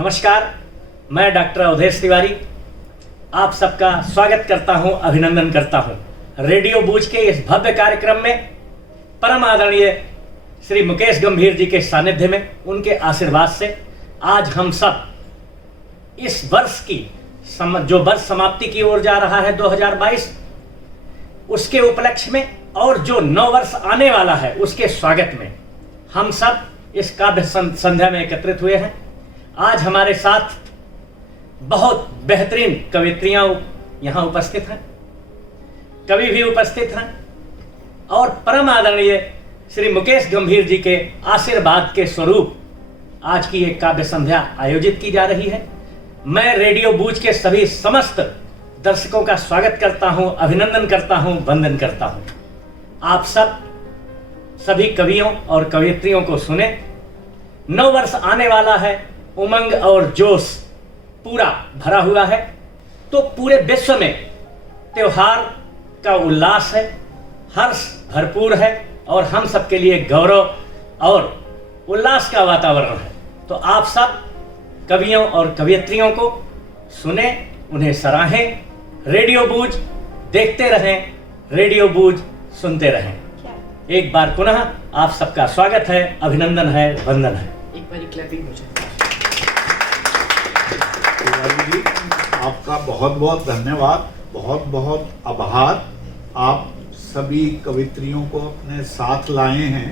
नमस्कार, मैं डॉक्टर अवधेश तिवारी आप सबका स्वागत करता हूं, अभिनंदन करता हूं। रेडियो बूझ के इस भव्य कार्यक्रम में परम आदरणीय श्री मुकेश गंभीर जी के सानिध्य में, उनके आशीर्वाद से आज हम सब इस वर्ष की जो वर्ष समाप्ति की ओर जा रहा है 2022, उसके उपलक्ष्य में और जो नव वर्ष आने वाला है उसके स्वागत में हम सब इस काव्य संध्या में एकत्रित हुए हैं। आज हमारे साथ बहुत बेहतरीन कवित्रियां यहाँ उपस्थित हैं, कवि भी उपस्थित हैं और परम आदरणीय श्री मुकेश गंभीर जी के आशीर्वाद के स्वरूप आज की एक काव्य संध्या आयोजित की जा रही है। मैं रेडियो बूझ के सभी समस्त दर्शकों का स्वागत करता हूं, अभिनंदन करता हूं, वंदन करता हूं। आप सब सभी कवियों और कवियत्रियों को सुने। नव वर्ष आने वाला है, उमंग और जोश पूरा भरा हुआ है, तो पूरे विश्व में त्योहार का उल्लास है, हर्ष भरपूर है और हम सबके लिए गौरव और उल्लास का वातावरण है। तो आप सब कवियों और कवियत्रियों को सुने, उन्हें सराहें। रेडियो बूझ देखते रहें, रेडियो बूझ सुनते रहें। एक बार पुनः आप सबका स्वागत है, अभिनंदन है, वंदन है। एक बार क्लैपिंग हो जाए। तिवारी जी, आपका बहुत बहुत धन्यवाद, बहुत बहुत आभार। आप सभी कवित्रियों को अपने साथ लाए हैं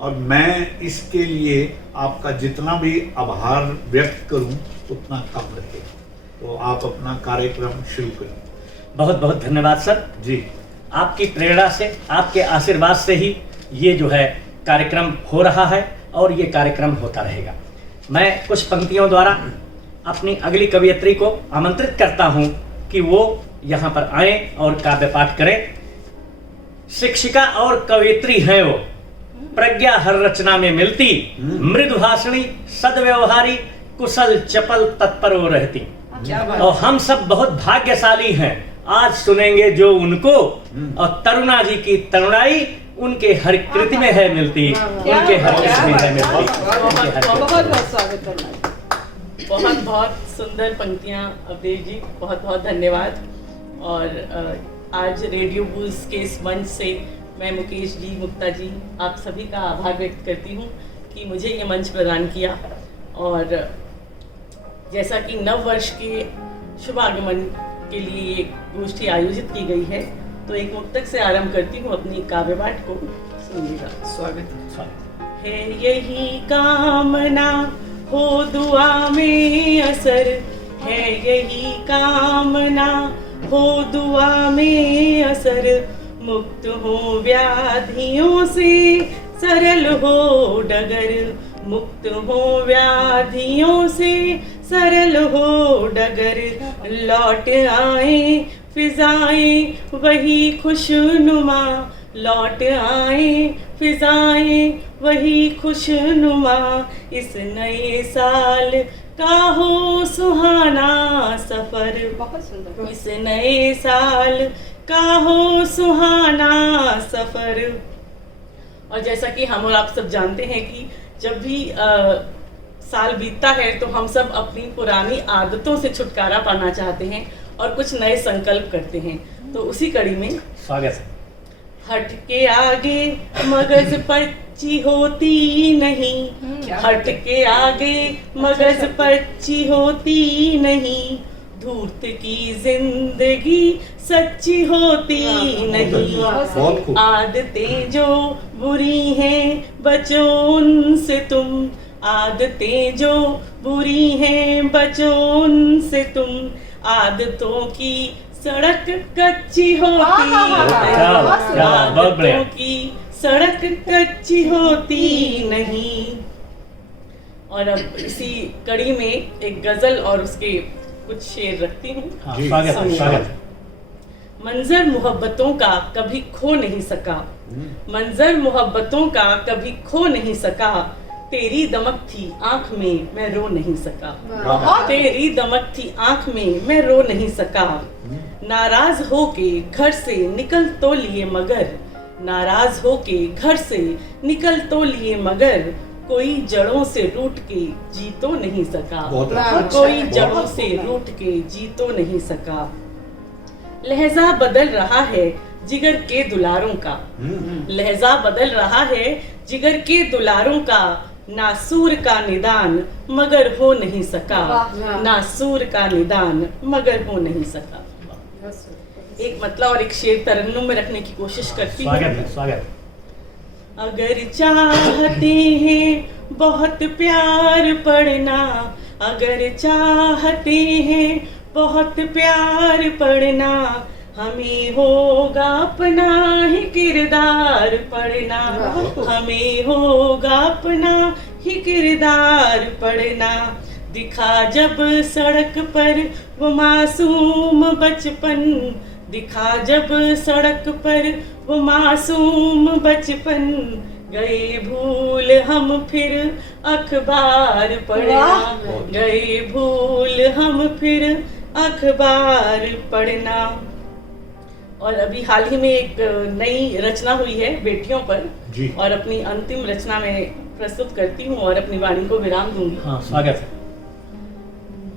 और मैं इसके लिए आपका जितना भी आभार व्यक्त करूं उतना कम रहे। तो आप अपना कार्यक्रम शुरू करें। बहुत बहुत धन्यवाद सर जी। आपकी प्रेरणा से, आपके आशीर्वाद से ही ये जो है कार्यक्रम हो रहा है और ये कार्यक्रम होता रहेगा। मैं कुछ पंक्तियों द्वारा अपनी अगली कवियत्री को आमंत्रित करता हूँ कि वो यहाँ पर आए और काव्य पाठ करें। शिक्षिका और कवियत्री हैं वो, प्रज्ञा हर रचना में मिलती, मृदुभाषणी सदव्यवहारी, कुशल चपल तत्पर वो रहती। और हम सब बहुत भाग्यशाली हैं, आज सुनेंगे जो उनको, और तरुणा जी की तरुणाई उनके हर कृति में है मिलती, उनके हर कृति में है मिलती। बहुत बहुत सुंदर पंक्तियां अवधेश जी, बहुत बहुत धन्यवाद। और आज रेडियो बूझ के इस मंच से मैं मुकेश जी, मुक्ता जी, आप सभी का आभार व्यक्त करती हूँ कि मुझे ये मंच प्रदान किया। और जैसा कि नव वर्ष के शुभ आगमन के लिए एक गोष्ठी आयोजित की गई है, तो एक मुक्तक से आरंभ करती हूँ अपनी काव्य पाठ को। सुनिएगा। स्वागत है। यही कामना हो दुआ में असर, है यही कामना हो दुआ में असर, मुक्त हो व्याधियों से सरल हो डगर, मुक्त हो व्याधियों से सरल हो डगर, लौट आए फिजाएं वही खुशनुमा, लौट आए फिजाएं वही खुशनुमा, इस नए साल का हो सुहाना सफर, बहुत सुंदर, इस नए साल का हो सुहाना सफर। और जैसा कि हम और आप सब जानते हैं कि जब भी साल बीतता है तो हम सब अपनी पुरानी आदतों से छुटकारा पाना चाहते हैं और कुछ नए संकल्प करते हैं। तो उसी कड़ी में स्वागत है। हट के आगे मगज पच्ची होती नहीं, हट के आगे मगज पच्ची होती नहीं, धूर्त की जिंदगी सच्ची होती नहीं, आदतें जो बुरी हैं बचो उनसे तुम, आदतें जो बुरी हैं बचो उनसे तुम, आदतों की सड़क कच्ची होती नहीं, आदतों की सड़क कच्ची होती नहीं। और अब इसी कड़ी में एक गजल और उसके कुछ शेर रखती हूँ। स्वागत है, स्वागत है। मंजर मोहब्बतों का कभी खो नहीं सका, मंजर मोहब्बतों का कभी खो नहीं सका, तेरी दमक थी आंख में मैं रो नहीं सका, तेरी दमक थी आंख में मैं रो नहीं सका, नाराज होके घर से निकल तो लिए मगर, नाराज होके घर से निकल तो लिए मगर, कोई जड़ों से रूठ के जी तो नहीं सका। बहुत अच्छा। कोई जड़ों से रूठ के जी तो नहीं सका। लहजा बदल रहा है जिगर के दुलारों का। लहजा बदल रहा है जिगर के दुलारों का। नासूर का निदान मगर हो नहीं सका। नासूर का निदान मगर हो नहीं सका। एक मतलब और एक शेर तरन्नुम में रखने की कोशिश करती हूँ। स्वागत है, स्वागत। अगर चाहते हैं बहुत प्यार पढ़ना, अगर चाहते हैं बहुत प्यार पढ़ना, हमें होगा अपना ही किरदार पढ़ना। हमें होगा अपना ही किरदार पढ़ना। दिखा जब सड़क पर वो मासूम बचपन, दिखा जब सड़क पर वो मासूम बचपन, गए भूल हम फिर अखबार पढ़ना। गए भूल हम फिर अखबार पढ़ना। और अभी हाल ही में एक नई रचना हुई है बेटियों पर जी। और अपनी अंतिम रचना में प्रस्तुत करती हूँ और अपनी वाणी को विराम दूंगी। हाँ, स्वागत है।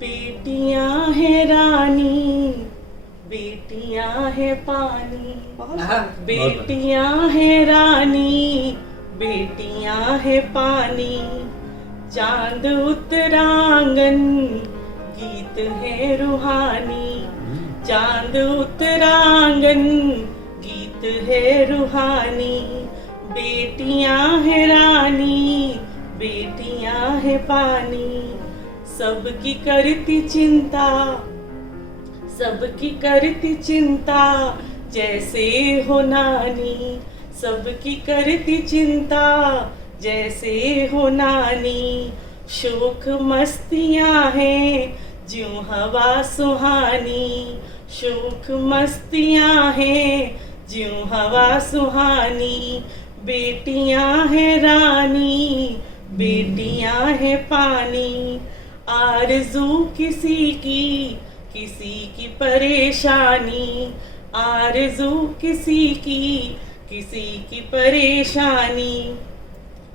बेटियां हैं रानी, बेटियां हैं पानी, बेटियां हैं रानी, बेटियां हैं पानी, चांद उत्तरांगन गीत है रूहानी, चांद उत्तरांगन गीत है रूहानी, बेटियां हैं रानी, बेटियां हैं पानी, सबकी करती चिंता, सबकी करती चिंता जैसे हो नानी, सबकी करती चिंता जैसे हो नानी, शोक मस्तियां हैं ज्यों हवा सुहानी, शोक मस्तियां हैं ज्यों हवा सुहानी, बेटियां हैं रानी, बेटियां हैं पानी, आरज़ू किसी की परेशानी, आरज़ू किसी की परेशानी,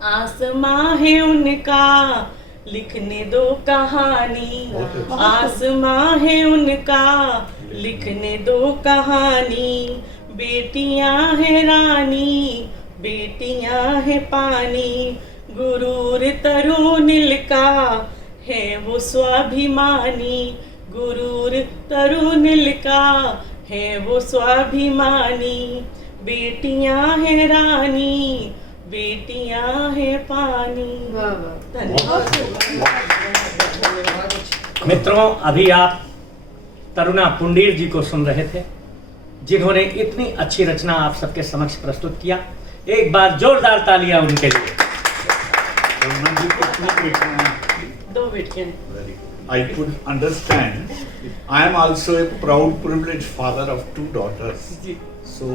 आसमां है उनका लिखने दो कहानी, आसमां है उनका लिखने दो कहानी, बेटियां हैं रानी, बेटियां हैं पानी, गुरूर तरुणिल का है वो स्वाभिमानी, गुरूर तरुणिल का है वो स्वाभिमानी, बेटियां हैं रानी, बेटियां हैं पानी। मित्रों, अभी आप तरुणा पुंडीर जी को सुन रहे थे, जिन्होंने इतनी अच्छी रचना आप सबके समक्ष प्रस्तुत किया। एक बार जोरदार तालियां उनके लिए। तरुणा जी कितनी बेटियां हैं? दो बेटियां। I could understand. I am also a proud, privileged father of 2 daughters. Ji. So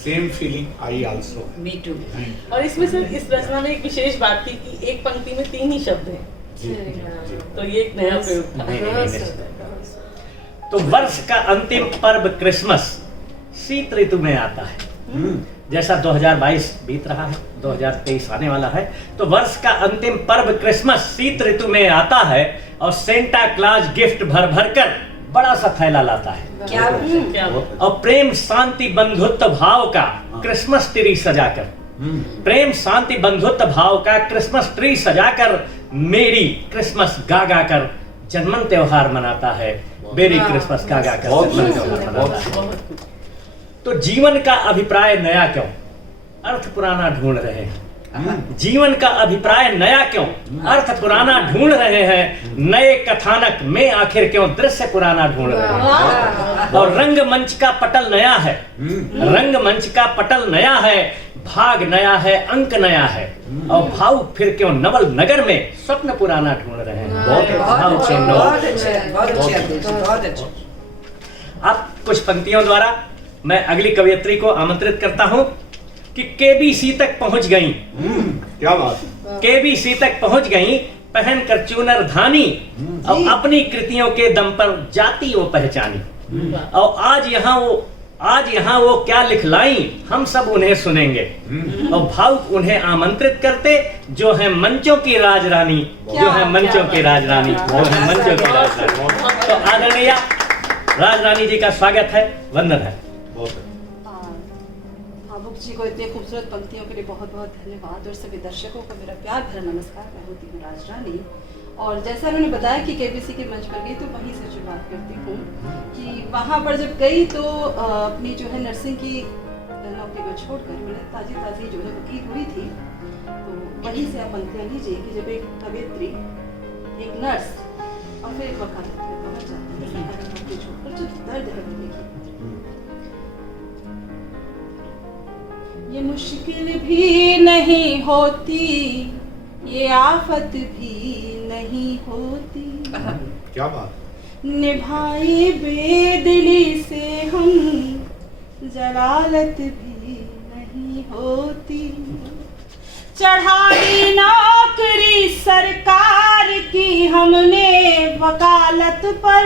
same feeling I also. Me too. And और इसमें सर इस रचना में एक विशेष बात थी कि एक पंक्ति में 3 ही शब्द हैं, जी, जी। तो ये एक नया प्रयोग था। तो वर्ष का अंतिम पर्व क्रिसमस शीत ऋतु में आता है। जैसा 2022 बीत रहा है, 2023 आने वाला है, तो वर्ष का अंतिम पर्व क्रिसमस शीत ऋतु में आता है और सेंटा क्लॉज गिफ्ट भर भर कर बड़ा सा थैला लाता है क्या क्या और प्रेम शांति बंधुत्व भाव का क्रिसमस ट्री सजाकर, प्रेम शांति बंधुत्व भाव का क्रिसमस ट्री सजाकर मेरी क्रिसमस गा गा कर जन्मन त्योहार मनाता है। मेरी क्रिसमस गा गा कर बहुत जन्मन खूब, त्योहार बहुत मनाता है। बहुत कुछ। तो जीवन का अभिप्राय नया क्यों, अर्थ पुराना ढूंढ रहे हैं। जीवन का अभिप्राय नया क्यों, अर्थ पुराना ढूंढ रहे हैं। नए कथानक में आखिर क्यों दृश्य पुराना ढूंढ रहे हैं। और रंगमंच का पटल नया है, रंगमंच का पटल नया है, भाग नया है, अंक नया है। और भावुक फिर क्यों नवल नगर में स्वप्न पुराना ढूंढ रहे हैं। भावुक से नवल। बहुत अच्छे। अब कुछ पंक्तियों द्वारा मैं अगली कवयित्री को आमंत्रित करता हूं कि केबीसी तक पहुंच गई, क्या बात। केबीसी तक पहुंच गई पहनकर चूनर धानी, और अपनी कृतियों के दम पर जाति वो पहचानी। और आज यहाँ वो आज यहाँ वो क्या लिखलाई हम सब उन्हें सुनेंगे और भावुक उन्हें आमंत्रित करते जो है मंचों की राजरानी, जो है मंचों की राजरानी, जो है मंचों की राजरानी। तो आदरणीय राजरानी जी का स्वागत है, वंदन है। भावुक जी को इतनी खूबसूरत पंक्तियों के लिए बहुत बहुत धन्यवाद और सभी दर्शकों को मेरा प्यार भरा नमस्कार। मैं होती हूँ राजरानी और जैसा उन्होंने बताया कि केबीसी के मंच पर गई तो वहीं से शुरुआत करती हूँ कि वहाँ पर जब गई तो अपनी जो है नर्सिंग की नौकरी को छोड़कर मैंने ताज़ी जो है वकील हुई थी, तो वहीं से आप पंक्तियाँ लीजिए कि जब एक कवियत्री, एक नर्स और फिर एक वकालत में पहुँच जाती है नौकरी छोड़कर, जो दर्द है वो देखिए। ये मुश्किल भी नहीं होती, ये आफत भी नहीं होती, क्या बात, निभाए बेदिली से हम जलालत भी नहीं होती, चढ़ाई नौकरी सरकार की हमने वकालत पर,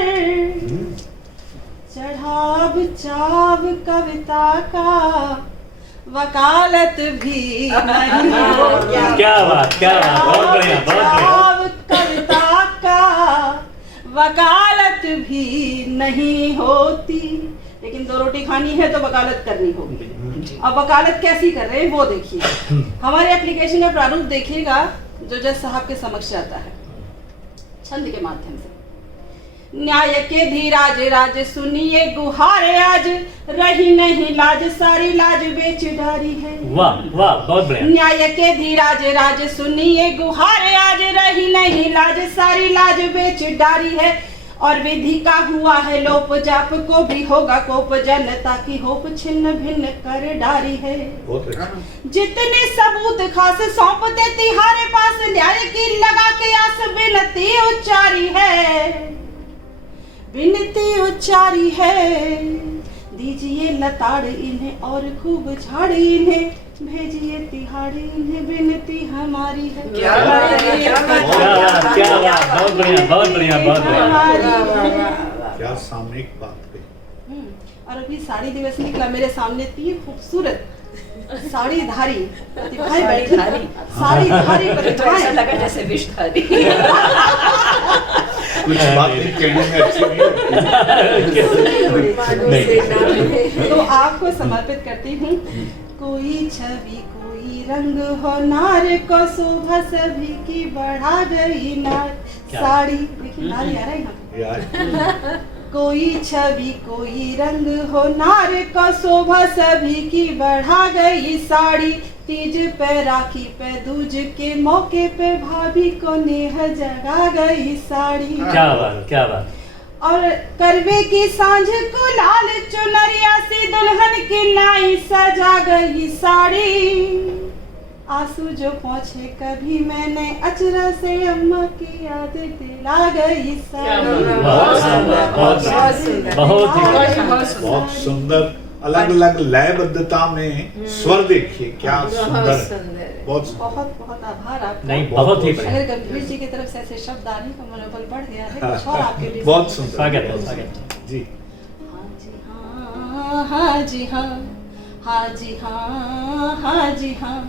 चढ़ाव चाव कविता का वकालत भी नहीं होती। क्या बात, क्या बात, बहुत बढ़िया, बहुत बढ़िया। कविता का वकालत भी नहीं होती, लेकिन दो रोटी खानी है तो वकालत करनी होगी। अब वकालत कैसी कर रहे हैं वो देखिए, हमारे एप्लीकेशन का प्रारूप देखिएगा जो जज साहब के समक्ष आता है छंद के माध्यम से। न्याय के धीराज राज सुनिए गुहारे आज, रही नहीं लाज सारी लाज बेच डारी है। वाह वाह, बहुत बढ़िया। न्याय के धीराज राज सुनिए गुहारे आज, रही नहीं लाज सारी लाज बेच डारी है, और विधि का हुआ है लोप जाप को भी होगा कोप, जनता की होप छिन्न भिन्न कर डारी है। जितने सबूत खास सौंपते तिहारे पास, न्याय की लगा के आस विनती उच्चारी है, विनती उच्चारी है। दीजिए लताड़ इन्हें और खूब झाड़ इन्हें, भेजिए तिहाड़ी इन्हें विनती हमारी है। क्या बात है, क्या बात है, क्या बात, क्या बात, बहुत बढ़िया, बहुत बढ़िया, बहुत बढ़िया। क्या सामयिक बात कही। और अभी साड़ी दिवस निकला, मेरे सामने इतनी खूबसूरत साड़ी धारी प्रतिभाएं बैठी, साड़ी धारी ऐसा प्रतिभाएं, लगा जैसे विषधारी। कुछ बातें कहने में अच्छी नहीं। तो आपको समर्पित करती हूँ। कोई छवि कोई रंग हो, नार को शोभा सभी की बढ़ा गई नार। साड़ी देखिए, नारी आ रहा है यहाँ। कोई छवि कोई रंग हो, नार को शोभा सभी की बढ़ा गई साड़ी। तीज पे राखी पे दूज के मौके पे भाभी को नेह जगा गई साड़ी। क्या बात, क्या बात। और करवे की सांझ को लाल चुनरिया से दुल्हन की नाई सजा गई साड़ी। आंसू जो पहुँचे कभी मैंने अचरा से अम्मा की याद दिला गई साड़ी। बहुत सुंदर, अलग अलग लयबद्धता में स्वर देखिए, क्या सुंदर, बहुत बहुत बहुत आभार आपका। नहीं, बहुत ही बढ़िया। अगर गंभीर जी की तरफ से ऐसे शब्द आने का मनोबल बढ़ गया है, कुछ और आपके लिए बहुत सुंदर। स्वागत है, स्वागत जी। हाँ जी हाँ, हाँ जी हाँ, हाँ जी हाँ, हाँ जी हाँ,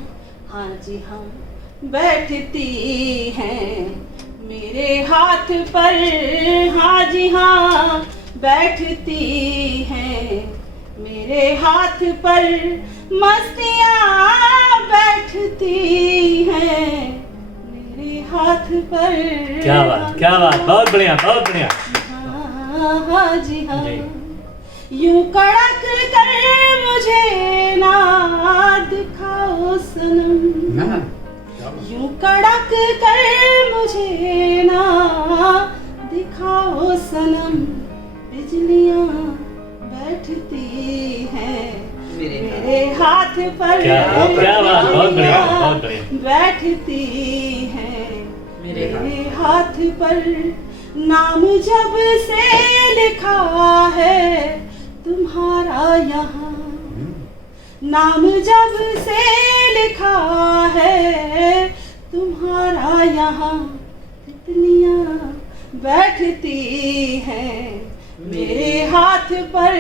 हाँ जी हाँ, बैठती हैं मेरे हाथ पर। हाँ जी हाँ, बैठती हैं मेरे हाथ पर, मस्तियाँ बैठती हैं मेरे हाथ पर। क्या बात, क्या बात, बहुत बढ़िया, बहुत बढ़िया। हाँ हाँ जी हाँ, यूं कड़क कर मुझे ना दिखाओ सनम, यूं कड़क कर मुझे ना दिखाओ सनम। बिजलियाँ बैठती हैं मेरे हाथ पर। क्या बात, बहुत बढ़िया, बहुत बढ़िया। बैठती हैं मेरे हाथ पर। नाम जब से लिखा है तुम्हारा यहाँ, नाम जब से लिखा है तुम्हारा यहाँ। तितलियाँ बैठती हैं मेरे हाथ पर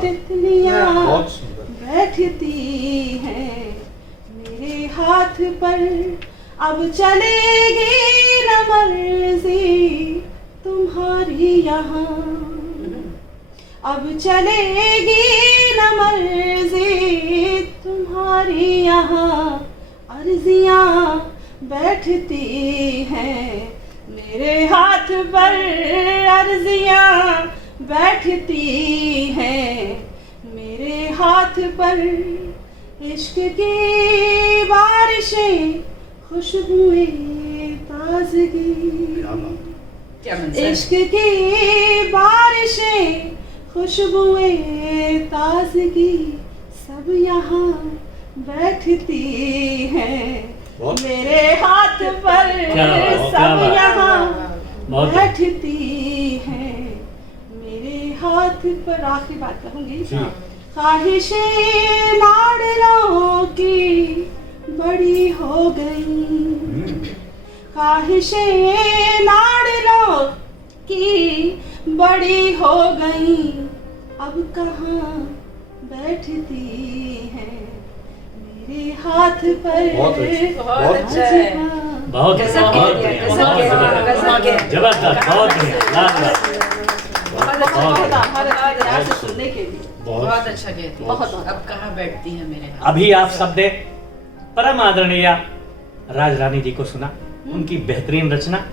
तितलियां बहुत सुंदर। बैठती हैं मेरे हाथ पर। अब चलेगी न मर्जी तुम्हारी यहाँ, अब चलेगी न मर्जी तुम्हारी यहाँ। अर्जियां बैठती हैं मेरे हाथ पर, अर्जियां बैठती हैं मेरे हाथ पर। इश्क की बारिशें, खुशबुएं, ताजगी, क्या मंजर। इश्क की बारिशें, खुशबुएं, ताजगी, सब यहाँ बैठती हैं बहुत- मेरे हाथ पर। क्या बात, क्या सब बात। यहाँ बहुत- बैठती हैं मेरे हाथ पर। आखिरी बात कहूंगी। जी। ख्वाहिशें लाडलों की बड़ी हो गई, ख्वाहिशें लाडलों की बड़ी हो गई। अब कहाँ बैठती हैं मेरे हाथ पर। बहुत अच्छा, बहुत अच्छा है। बहुत गजब बहुत कह दिया, बढ़िया, गजब बहुत कह दिया, जबरदस्त, गजब कह दिया। जबरदस्त, बहुत बढ़िया, लाजवाब। बहुत बहुत अच्छा आभार है यहाँ से सुनने के लिए। बहुत अच्छा कहती है। बहुत- बहुत। अब कहाँ बैठती है मेरे हाथ। अभी आप सब ने परम आदरणीय राज रानी जी को सुना, उनकी बेहतरीन रचना।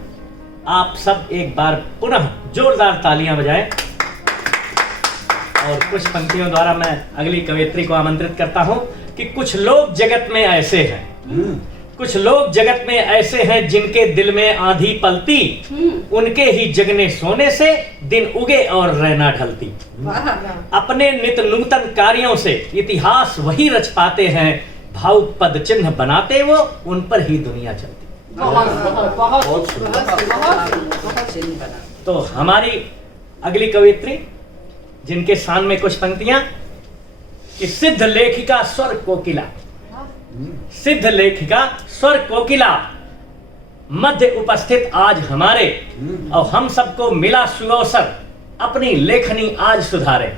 आप सब एक बार पुनः जोरदार तालियां बजाएं। और कुछ पंक्तियों द्वारा मैं अगली कवयित्री को आमंत्रित करता हूं कि कुछ लोग जगत में ऐसे हैं, कुछ लोग जगत में ऐसे हैं जिनके दिल में आंधी पलती, उनके ही जगने सोने से दिन उगे और रहना ढलती। वाह। अपने नित नूतन कार्यों से इतिहास वही रच पाते हैं, भावुक पद चिन्ह बनाते वो उन पर ही दुनिया चलती। बहुत बहुत बहुत बहुत सुंदर। बहुत चिन्ह बना। तो हमारी अगली कवयित्री, जिनके शान में कुछ पंक्तियां कि सिद्ध लेखिका स्वर कोकिला, सिद्ध लेखिका स्वर कोकिला मध्य उपस्थित आज हमारे, और हम सबको मिला सुअवसर अपनी लेखनी आज सुधारे।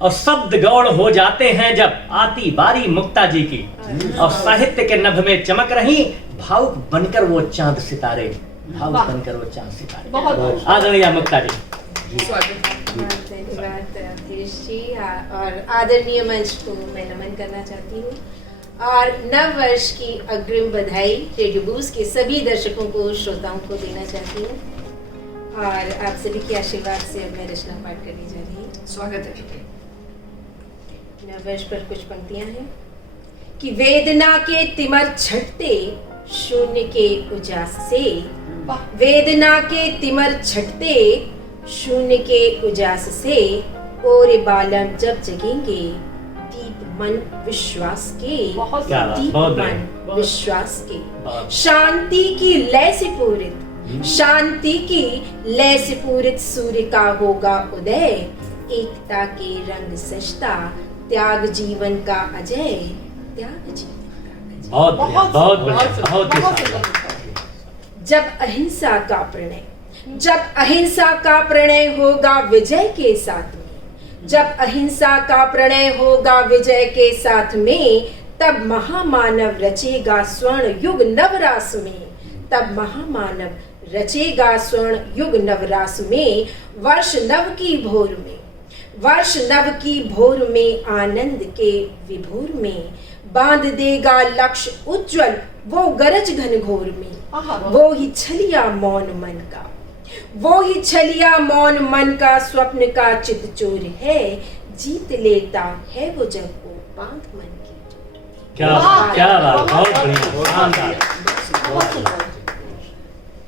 और शब्द गौड़ हो जाते हैं जब आती बारी मुक्ता जी की, और साहित्य के नभ में चमक रही भावुक बनकर वो चांद सितारे, भावुक वाह। बनकर वो चांद सितारे। बहुत आदरणीय मुक्ता जी। स्वागत है। धन्यवाद अधीश जी। और आदरणीय मंच को मैं नमन करना चाहती हूँ और नव वर्ष की अग्रिम बधाई रेडियो बूज के सभी दर्शकों को, श्रोताओं को देना चाहती हूँ। और आप सभी के आशीर्वाद से अब मैं रचना पाठ करने जा रही हूँ। स्वागत है। नव वर्ष पर कुछ पंक्तियाँ हैं कि वेदना के तिमर छटते शून्य के उजास से, वेदना के तिमर छटते शून्य के उजास से, और बालम जब जगेंगे दीप मन विश्वास के, बहुत क्या बात, दीप बहुत मन बढ़िया। विश्वास के। बहुत। शांति की लय से पूरित, शांति की लय से पूरित सूर्य का होगा उदय, एकता के रंग सजता त्याग जीवन का अजय, त्याग जीवन का अजय। बहुत बढ़िया, बहुत बढ़िया, बहुत ही बहुत शानदार। जब अहिंसा का प्रणय, जब अहिंसा का प्रणय होगा विजय के साथ में, जब अहिंसा का प्रणय होगा विजय के साथ में, तब महामानव रचेगा स्वर्ण युग नवरास में, तब महामानव रचेगा स्वर्ण युग नवरास में। वर्ष नव की भोर में, वर्ष नव की भोर में, आनंद के विभोर में, बांध देगा लक्ष्य उज्जवल वो गरज घनघोर में। वो ही छलिया मौन मन का, वो ही छलिया मौन मन का, स्वप्न का चित चोर है, जीत लेता है वो जग को बांध मन की डोर। क्या बात, क्या बात, बहुत बढ़िया, शानदार।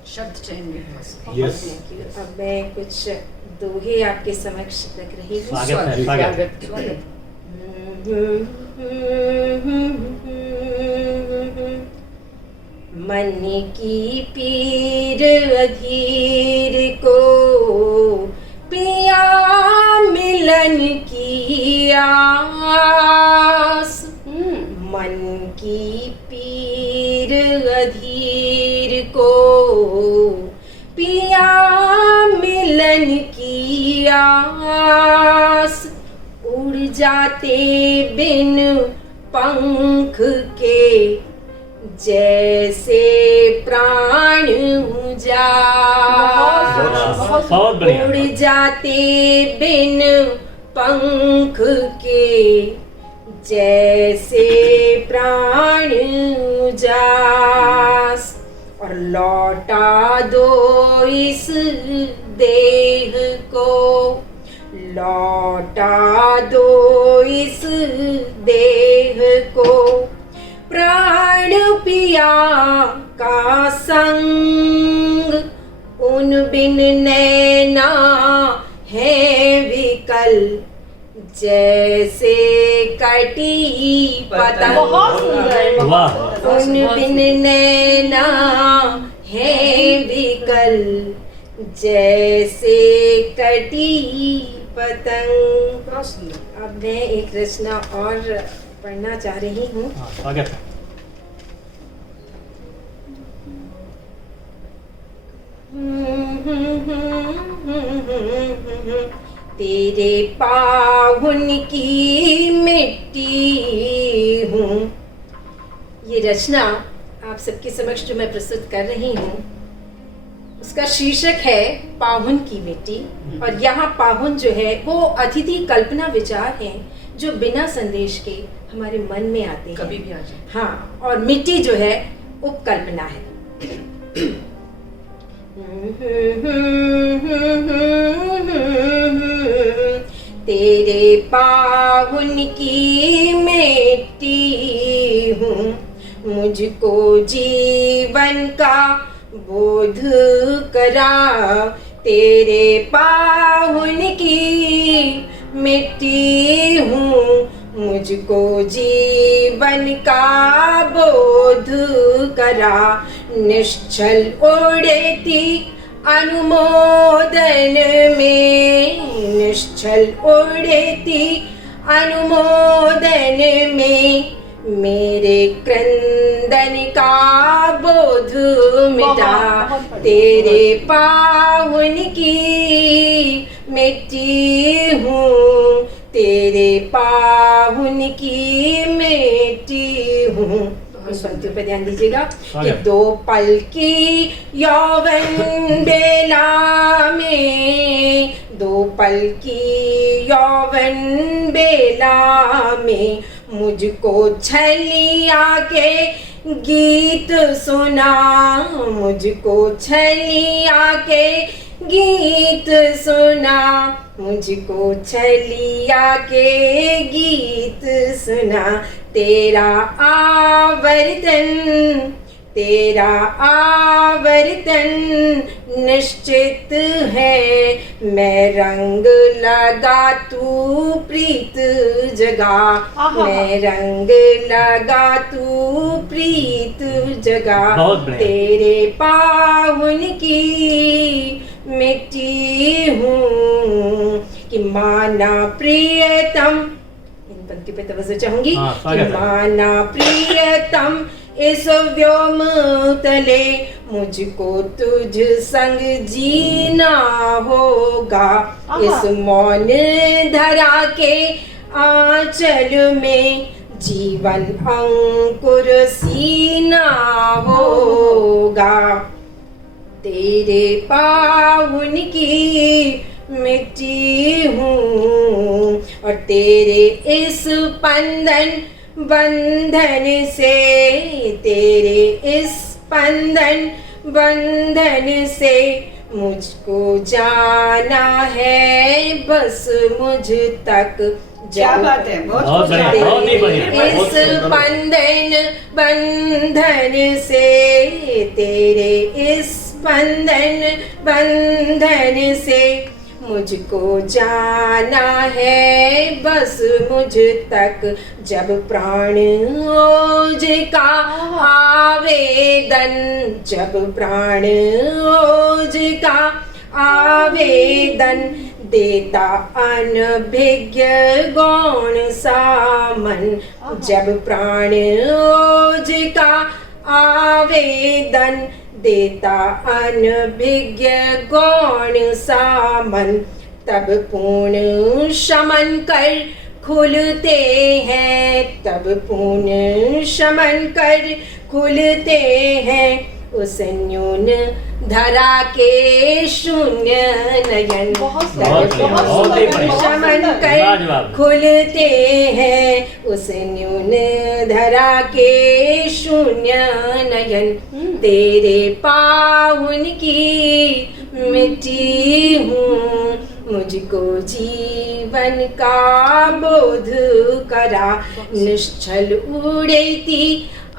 शब्द चयन में बहुत यस। Thank you। अब मैं कुछ दोहे आपके समक्ष रख रही हूँ। स्वागत है, स्वागत है। स्वागत। मन की पीर अधीर को पिया मिलन की आस, मन की पीर अधीर को पिया मिलन की आस। जाते बिन पंख के, जैसे प्राण जा। बहुत बढ़िया। उड़ जाते बिन पंख के, जैसे प्राण जास। और लौटा दो इस देह को, लौटा दो इस देह को, प्राण पिया का संग। उन बिन नैना है विकल, जैसे कटी पतंग। बहुत सुंदर। वाह। उन बिन नैना है विकल, जैसे कटी पतंग। बहुत सुंदर। अब मैं एक रचना और पढ़ना चाह रही हूँ। हाँ, स्वागत है। तेरे पाहुन की मिट्टी हूँ। ये रचना आप सबके समक्ष जो मैं प्रस्तुत कर रही हूँ, उसका शीर्षक है पाहुन की मिट्टी। और यहाँ पाहुन जो है वो अतिथि कल्पना विचार हैं जो बिना संदेश के हमारे मन में आते हैं, कभी भी आ जाए। हाँ। और मिट्टी जो है उपकल्पना है। तेरे पाहुन की मिट्टी हूँ, मुझको जीवन का बोध करा। तेरे पाहुन की मिट्टी हूँ, मुझको जीवन का बोध करा। निश्चल उड़ती अनुमोदन में, निश्चल उड़ती अनुमोदन में, मेरे क्रंदन का बोध मिटा। तेरे पाहुन की मिट्टी हूँ, तेरे पाहुन की मिट्टी हूँ। उस पंक्ति पर ध्यान दीजिएगा कि दो पल की यौवन बेला में, दो पल की यौवन बेला में, मुझको छलिया के गीत सुना। मुझको छलिया के गीत सुना, मुझको छलिया के गीत सुना। तेरा आवर्तन, तेरा आवर्तन निश्चित है। मैं रंग लगा तू प्रीत जगा, मैं रंग लगा तू प्रीत जगा। तेरे पाहुन की मिट्टी हूँ कि माना प्रियतम, इन पंक्ति पे तवज्जो चाहूंगी कि माना प्रियतम इस व्योम तले, मुझको तुझ संग जीना होगा। इस मौन धरा के आंचल में जीवन अंकुर सीना होगा। तेरे पाहुन की मिट्टी हूँ और तेरे इस बंधन से, तेरे इस बंधन से मुझको जाना है बस मुझ तक। क्या बात है, बहुत इस बंधन से, तेरे इस बंधन से मुझको जाना है बस मुझ तक। जब प्राण ओज का आवेदन, जब प्राण ओज का आवेदन देता अनभिज्ञ गौण सामन। जब प्राण ओज का आवेदन देता अनभिज्ञ गौण सामन, तब पूर्ण शमन कर खुलते हैं तब पुण्य शमन कर खुलते हैं उस न्यून धरा के शून्य नयन बहुत ही बढ़िया। शमन कर लाजवाब। खुलते हैं उस न्यून धरा के शून्य नयन तेरे पाहुन की मिट्टी हूँ मुझको जीवन का बोध करा निश्चल उड़ती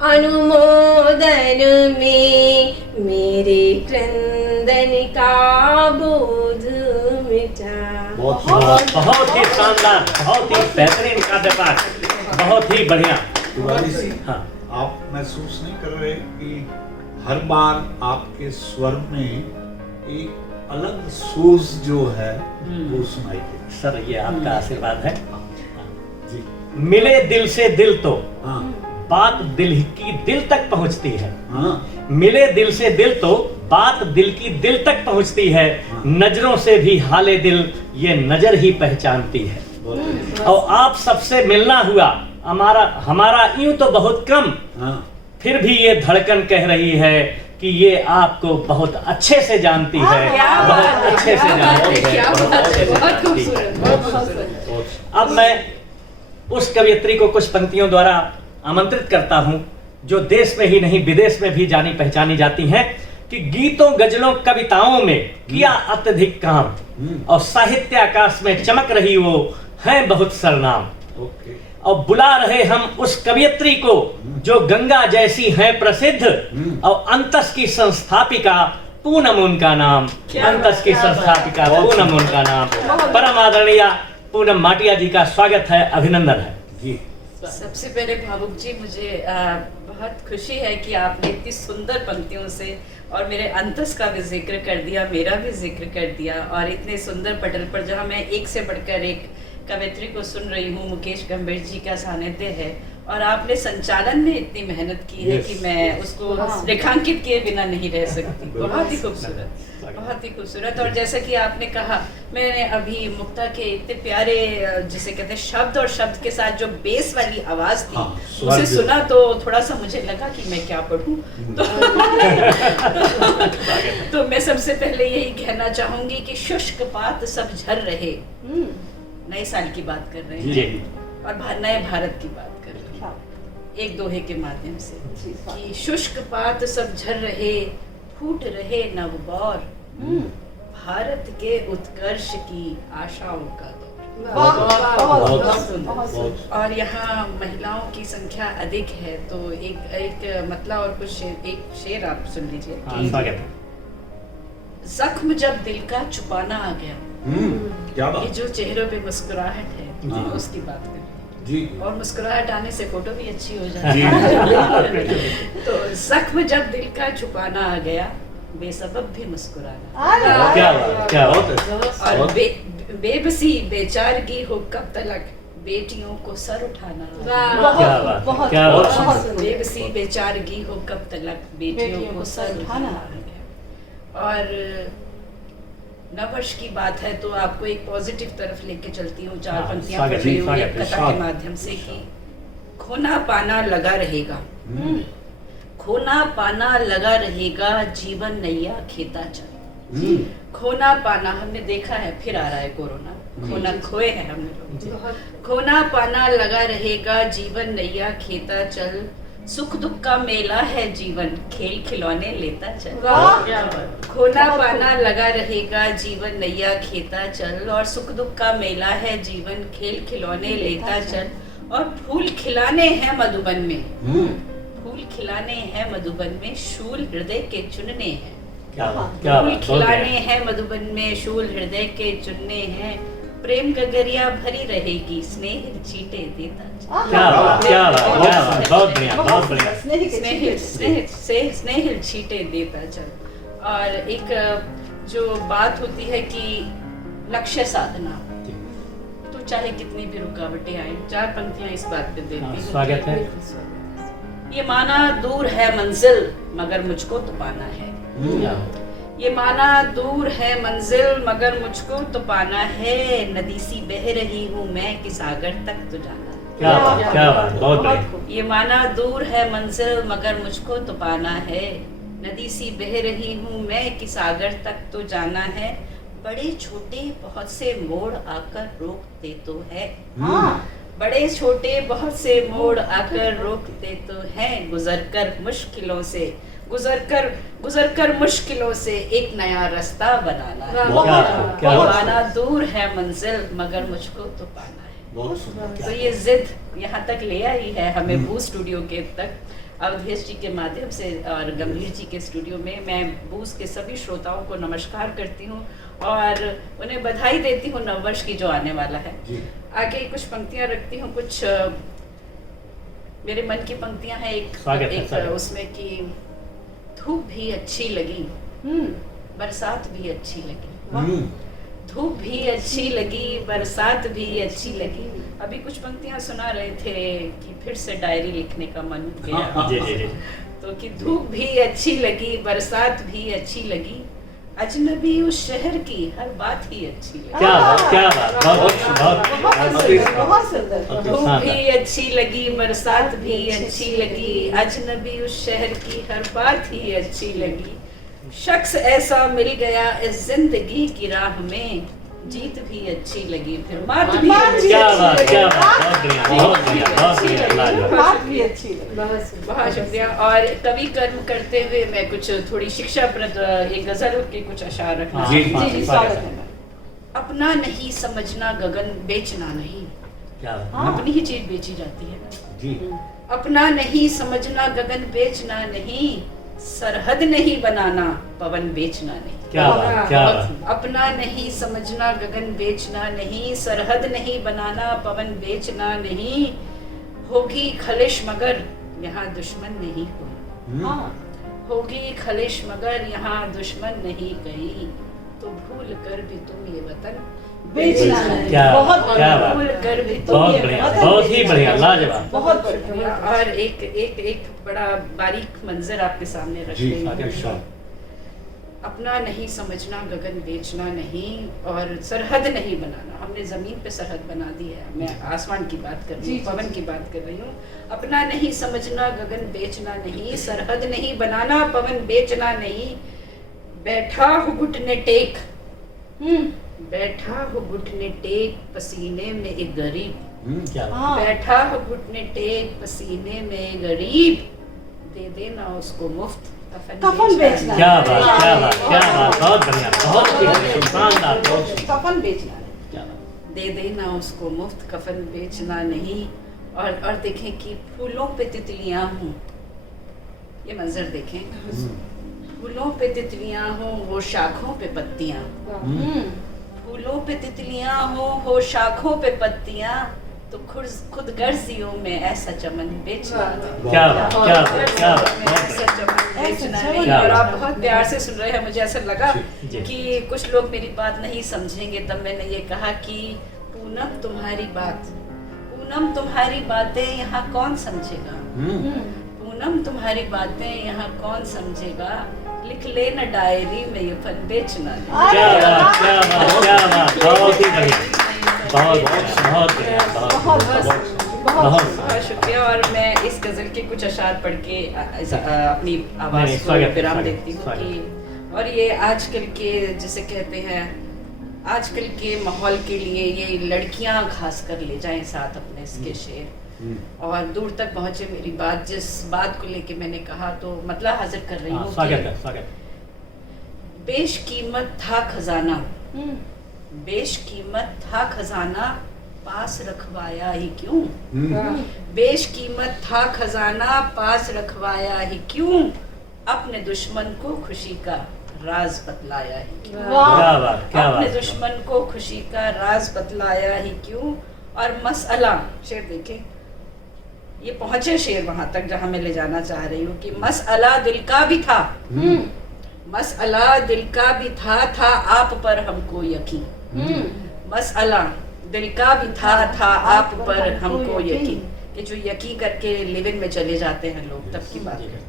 अनुमोदन में मेरे क्रंदन का बोध मिटा। बहुत ही शानदार, बहुत ही बेहतरीन काव्य पाठ, बहुत ही बढ़िया। तिवारी जी, हाँ। आप महसूस नहीं कर रहे कि हर बार आपके स्वर में एक अलग सोच जो है वो सुनाई देती सर ये आपका आशीर्वाद है। जी। मिले दिल से दिल तो हाँ बात दिल की दिल तक पहुंचती है। हाँ मिले दिल से दिल तो बात दिल की दिल तक पहुंचती है। हाँ। नजरों से भी हाले दिल ये नजर ही पहचानती है। बहुत बढ़िया। और आप सबसे मिलना हुआ हमारा यूं तो बहुत कम, हाँ फिर भी ये धड़कन कह रही है कि ये आपको बहुत अच्छे से जानती है, बहुत अच्छे से जानती है, बहुत अच्छे से जानती है। अब मैं उस कवयित्री को कुछ पंक्तियों द्वारा आमंत्रित करता हूं जो देश में ही नहीं विदेश में भी जानी पहचानी जाती हैं कि गीतों गजलों कविताओं में किया अत्यधिक काम और साहित्य आकाश में चमक रही वो हैं बहुत सरनाम। ओके। और बुला रहे हम उस कवयित्री को जो गंगा जैसी हैं प्रसिद्ध और अंतस की संस्थापिका पूनम उनका नाम, अंतस की संस्थापिका पूनम उनका नाम। परम आदरणीय पूनम माटिया जी का स्वागत है, अभिनंदन है जी। सबसे पहले भावुक जी, मुझे बहुत खुशी है कि आपने इतनी सुंदर पंक्तियों से और मेरे अंतस का भी जिक्र कर दिया, मेरा भी जिक्र कर दिया, और इतने सुंदर पटल पर जहाँ मैं एक से बढ़कर एक कवित्री को सुन रही हूँ, मुकेश गंभीर जी का सानिध्य है, और आपने संचालन में इतनी मेहनत की है कि मैं उसको रेखांकित किए बिना नहीं रह सकती। बहुत ही खूबसूरत, बहुत ही खूबसूरत। और जैसा कि आपने कहा, मैंने अभी मुक्ता के इतने प्यारे जिसे कहते हैं शब्द और शब्द के साथ जो बेस वाली आवाज थी, हाँ, उसे सुना तो थोड़ा सा मुझे लगा कि मैं क्या पढ़ूं। तो मैं सबसे पहले यही कहना चाहूंगी कि शुष्क पात सब झर रहे, नए साल की बात कर रहे हैं और नए भारत की बात कर रहे हैं एक दोहे के माध्यम से कि शुष्क पात सब झर रहे, फूट रहे नवबौर, भारत के उत्कर्ष की आशाओं का दौर। और यहाँ महिलाओं की संख्या अधिक है, तो एक मतलब और कुछ एक शेर आप सुन लीजिए कि जख्म जब दिल का छुपाना आ गया, क्या ये बात जो चेहरों पे मुस्कुराहट है हाँ। उसकी बात करें, जी। और मुस्कुराहट आने से फोटो भी अच्छी हो जाती है। तो जख्म जब दिल का छुपाना आ गया, बेसबब भी मुस्कुराना, क्या बात, क्या बात। और बेबसी बेचारगी हो कब तलक, बेटियों को सर उठाना। क्या बात, क्या बात। बेबसी बेचारगी हो कब तलक, बेटियों को सर उठाना। और नववर्ष की बात है तो आपको एक पॉजिटिव तरफ लेके चलती हूँ, चार हाँ, पंक्तियां स्वागत पढ़ रही है, हूँ स्वागत एक है, कथा के स्वागत। माध्यम से कि खोना पाना लगा रहेगा, खोना पाना लगा रहेगा, जीवन नैया खेता चल। खोना पाना हमने देखा है, फिर आ रहा है कोरोना, खोना खोए हैं हम लोग। खोना पाना लगा रहेगा, जीवन नैया खेता चल, सुख दुख का मेला है जीवन, खेल खिलौने लेता चल। खोना पाना लगा रहेगा, जीवन नैया खेता चल, और सुख दुख का मेला है जीवन, खेल खिलौने लेता चल। और फूल खिलाने हैं मधुबन में, फूल खिलाने हैं मधुबन में, शूल हृदय के चुनने हैं। क्या बात, क्या फूल बात, बहुत खिलाने बढ़िया। हैं मधुबन में, शूल हृदय के चुनने हैं, प्रेम गगरिया भरी रहेगी, स्नेह चीटे देता चल। क्या बात, क्या बात, क्या बात, बहुत बढ़िया, बहुत बढ़िया। स्नेहिल छीटे देता चल। और एक जो बात होती है कि लक्ष्य साधना, तो चाहे कितनी भी रुकावटें आए, चार पंक्तियां इस बात पे देती हाँ, हूँ। स्वागत है। ये माना दूर है मंजिल, मगर मुझको तो पाना है। क्या ये माना दूर है मंजिल मगर मुझको तो पाना है, नदी सी बह रही हूँ मैं कि सागर तक तो जाना है। क्या बात, बहुत बढ़िया। ये माना दूर है मंजिल मगर मुझको तो पाना है, नदी सी बह रही हूँ मैं कि सागर तक तो जाना है, बड़े छोटे बहुत से मोड़ आकर रोकते तो है, बड़े छोटे बहुत से मोड़ आकर रोकते तो हैं, गुजर कर मुश्किलों से एक नया रास्ता बनाना है। क्या बात। पाना दूर है मंजिल मगर मुझको तो पाना है। बहुत सुंदर। तो ये जिद यहाँ तक ले आई है हमें बू स्टूडियो के तक, अवधेश जी के माध्यम से और गंभीर जी के स्टूडियो में। मैं बूस के सभी श्रोताओं को नमस्कार करती हूँ और उन्हें बधाई देती हूँ नववर्ष की जो आने वाला है। जी। आगे कुछ पंक्तियाँ रखती हूँ, कुछ मेरे मन की पंक्तियाँ हैं। एक उसमें कि धूप भी अच्छी लगी, बरसात भी अच्छी लगी, धूप भी अच्छी लगी, बरसात भी अच्छी लगी। अभी कुछ पंक्तियां सुना रहे थे कि फिर से डायरी लिखने का मन गया। जी जी जी। तो कि धूप भी अच्छी लगी, बरसात भी अच्छी लगी, अजनबी उस शहर की हर बात ही अच्छी लगी। क्या बात, बहुत सुंदर। धूप भी अच्छी लगी, बरसात भी अच्छी लगी, अजनबी उस शहर की हर बात ही अच्छी लगी, शख्स ऐसा मिल गया इस जिंदगी की राह में, जीत भी अच्छी लगी, फिर मात भी अच्छी लगी। बहुत शुक्रिया। और कवि कर्म करते हुए मैं कुछ थोड़ी शिक्षाप्रद एक गजल के कुछ अशार रखना। जी, जी, स्वागत है। अपना नहीं समझना गगन बेचना नहीं, अपनी ही चीज बेची जाती है ना जी। अपना नहीं समझना गगन बेचना नहीं, सरहद नहीं बनाना पवन बेचना नहीं। क्या बात। अपना नहीं समझना गगन बेचना नहीं, सरहद नहीं बनाना पवन बेचना नहीं, होगी खलिश मगर यहाँ दुश्मन नहीं कोई, होगी खलिश मगर यहाँ दुश्मन नहीं गई, तो भूल कर भी तुम ये वतन बेचना नहीं। बहुत भूल कर भी तुम बहुत ये बढ़िया, वतन बहुत ही बढ़िया, लाजवाब। बहुत बढ़िया। और एक बड़ा बारीक मंजर आपके सामने रख जी, रही हूँ। अपना नहीं समझना गगन बेचना नहीं और सरहद नहीं बनाना। हमने जमीन पे सरहद बना दी है, मैं आसमान की बात कर रही हूँ, पवन की बात कर रही हूँ। अपना नहीं समझना गगन बेचना नहीं, सरहद नहीं बनाना पवन बेचना नहीं, बैठा हूँ घुटने टेक, बैठा हूँ घुटने टेक पसीने में एक गरीब, बैठा हूँ घुटने टेक पसीने में एक गरीब, दे देना उसको मुफ्त कफन बेचना। क्या बात, बहुत बढ़िया, बहुत ही शानदार, कफन बेचना नहीं, दे देना उसको मुफ्त कफन बेचना नहीं। और देखें कि फूलों पे तितलियां हूँ, ये मंजर देखें, फूलों पे तितलियां हूँ वो शाखों पे पत्तियां, फूलों पे तितलियां हूँ हो शाखों पे पत्तियां, तो खुद गर्जियों में ऐसा चमन बेचना नहीं। क्या बात। ऐसा चमन बेचना नहीं। और आप बहुत प्यार से सुन रहे हैं, मुझे ऐसा लगा कि कुछ लोग मेरी बात नहीं समझेंगे, तब मैंने ये कहा कि पूनम तुम्हारी बात, पूनम तुम्हारी बातें यहाँ कौन समझेगा, पूनम तुम्हारी बातें यहाँ कौन समझेगा, लिख लेना डायरी में ये फन बेचना नहीं। क्या बात, बहुत ही बढ़िया, बहुत शुक्रिया। और मैं इस गजल के कुछ अशार पढ़ के अपनी आवाज को विराम देती हूँ कि, और ये आजकल के जिसे कहते हैं आजकल के माहौल के लिए ये लड़कियां खास कर ले जाएं साथ अपने इसके शेर और दूर तक पहुंचे मेरी बात। जिस बात को लेके मैंने कहा तो मतलब हाजिर कर रही हूँ कि बेशकीमत था खजाना, बेशकीमत था खजाना, पास रखवाया ही क्यों, बेशकीमत था खजाना, पास रखवाया ही क्यों, अपने दुश्मन को खुशी का राज बतलाया ही क्यों, अपने दुश्मन को खुशी का राज बतलाया ही क्यों। और मसला शेर देखें, ये पहुंचे शेर वहां तक जहां मैं ले जाना चाह रही हूँ कि मसला दिल का भी था, मसला दिल का भी था आप पर हमको यकीन, मसला दिल का भी था आप पर हमको यकीन, कि जो यकीन करके लिव इन में चले जाते हैं लोग, तब की बात करते हैं।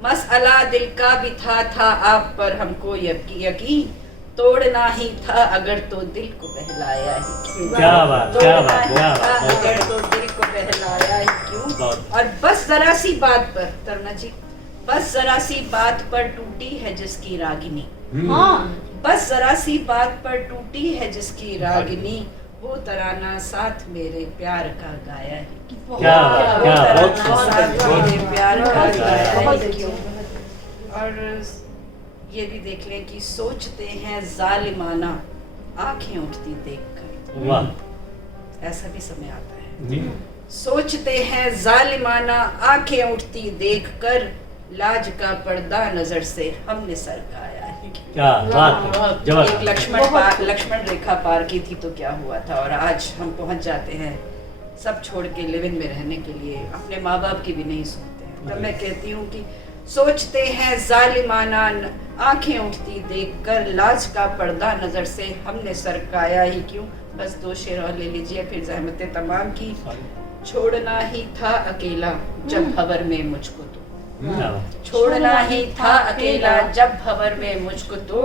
मसला दिल का भी था आप पर हमको यकीन, तोड़ना ही था अगर तो दिल को बहलाया ही क्यों। क्या बात, क्या बात, क्या बात, बहुत अगर बढ़िया। तो दिल को बहलाया ही क्यों। बहुत। और बस जरा सी बात पर तरुणा जी, बस जरा सी बात पर टूटी है जिसकी रागिनी, बस जरा सी बात पर टूटी है जिसकी रागिनी, वो तराना साथ मेरे प्यार का गाया है क्यों। क्या बात, वो क्या बात, बहुत तराना सुंदर, साथ बहुत मेरे प्यार का बहुत गाया है बहुत क्यों। और ये भी देख लें कि सोचते हैं जालिमाना आंखें उठती देखकर, वाह ऐसा भी समय आता है। जी, सोचते हैं जालिमाना आंखें उठती देखकर, लाज का पर्दा नजर से हमने सरकाया है क्यों। क्या बात है, एक जबरदस्त। लक्ष्मण रेखा पार की थी तो क्या हुआ था, और आज हम पहुंच जाते हैं सब छोड़ के लिव इन में रहने के लिए, अपने माँ बाप की भी नहीं सुनते हैं। तब मैं कहती हूँ कि सोचते हैं जालिमाना आंखें उठती देखकर, लाज का पर्दा नजर से हमने सरकाया ही क्यों। बस 2 शेर और ले लीजिए फिर जहमत तमाम की। छोड़ना ही था अकेला जब भंवर में मुझको तो, क्या बात, छोड़ना ही था अकेला जब भंवर में मुझको तो,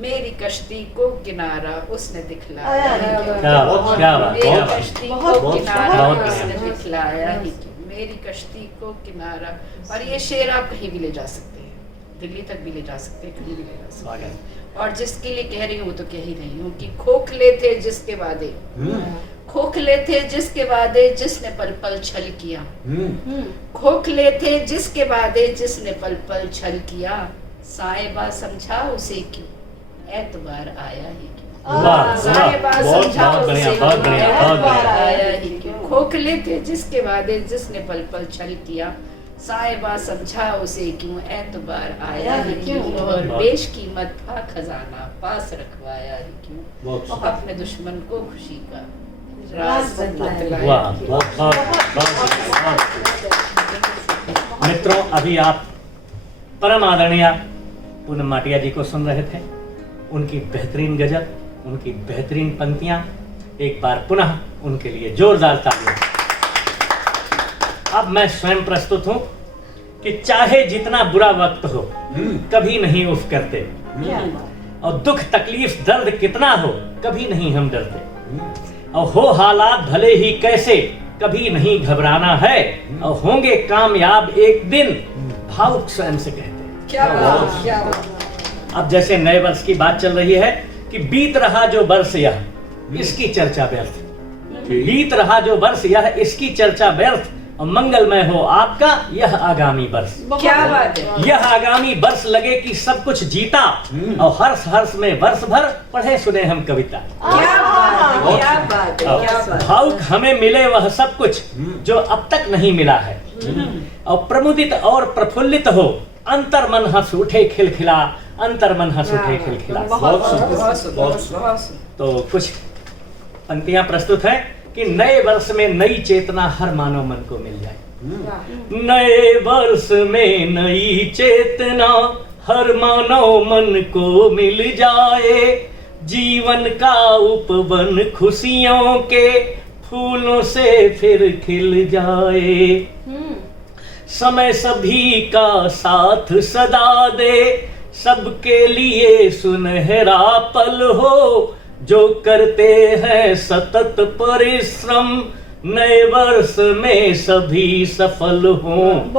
मेरी कश्ती को किनारा उसने दिखलाया ही क्यों। क्या बात, क्या बात, मेरी क्या बात। कश्ती को किनारा बहुत उसने बढ़िया। दिखलाया ही क्यों। मेरी कश्ती को किनारा। और ये शेर आप कहीं भी ले जा सकते हैं, दिल्ली तक भी ले जा सकते हैं, कहीं भी ले जा सकते हैं। स्वागत। और जिसके लिए कह रही हूँ तो कह ही रही हूँ कि खोखले थे जिसके वादे, खोखले थे जिसके वादे जिसने पल पल छल किया, खोखले थे जिसके वादे जिसने पल पल छल किया, साहिबा समझा उसे क्यों, एतबार आया ही क्यों। वाह, साहिबा बहुत समझा बहुत बढ़िया, उसे बहुत क्यों, बढ़िया, बहुत एतबार बढ़िया। आया ही क्यों। खोखले थे जिसके वादे जिसने पल पल छल किया, साहिबा समझा उसे क्यों, एतबार आया ही क्यों। और बहुत। बेशकीमत था खजाना पास रखवाया ही क्यों, बहुत अपने दुश्मन को खुशी का राज बतलाया वाह, क्यों। बहुत बहुत बहुत। मित्रों, अभी आप परम आदरणीय पूनम माटिया जी को सुन रहे थे। उनकी बेहतरीन गजल, उनकी बेहतरीन पंक्तियां, एक बार पुनः उनके लिए जोरदार तालियां। अब मैं स्वयं प्रस्तुत हूं कि चाहे जितना बुरा वक्त हो, कभी नहीं उफ करते, और दुख तकलीफ दर्द कितना हो, कभी नहीं हम डरते, और हो हालात भले ही कैसे, कभी नहीं घबराना है, और होंगे कामयाब एक दिन, भावुक स्वयं से कहते हैं। क्या बात, क्या बात। अब जैसे नए वर्ष की बात चल रही है कि बीत रहा जो वर्ष यह, इसकी चर्चा व्यर्थ, बीत रहा जो वर्ष यह, इसकी चर्चा व्यर्थ, और मंगलमय हो आपका यह आगामी वर्ष। क्या बात है। यह आगामी वर्ष लगे कि सब कुछ जीता, और हर्ष हर्ष में वर्ष भर पढ़े सुने हम कविता। क्या बात है, क्या बात है, क्या बात है। भावुक हमें मिले वह सब कुछ जो अब तक नहीं मिला है, और प्रमुदित और प्रफुल्लित हो, अंतर मन हंस उठे खिलखिला, अंतर मन हंस उठे खिलखिला। बहुत सुंदर, बहुत सुंदर, बहुत सुंदर। तो कुछ पंक्तियां प्रस्तुत हैं कि नए वर्ष में नई चेतना हर मानव मन को मिल जाए। नए वर्ष में नई चेतना हर मानव मन को मिल जाए, जीवन का उपवन खुशियों के फूलों से फिर खिल जाए, समय सभी का साथ सदा दे, सबके लिए सुनहरा पल हो, जो करते हैं सतत परिश्रम, नए वर्ष में सभी सफल हों।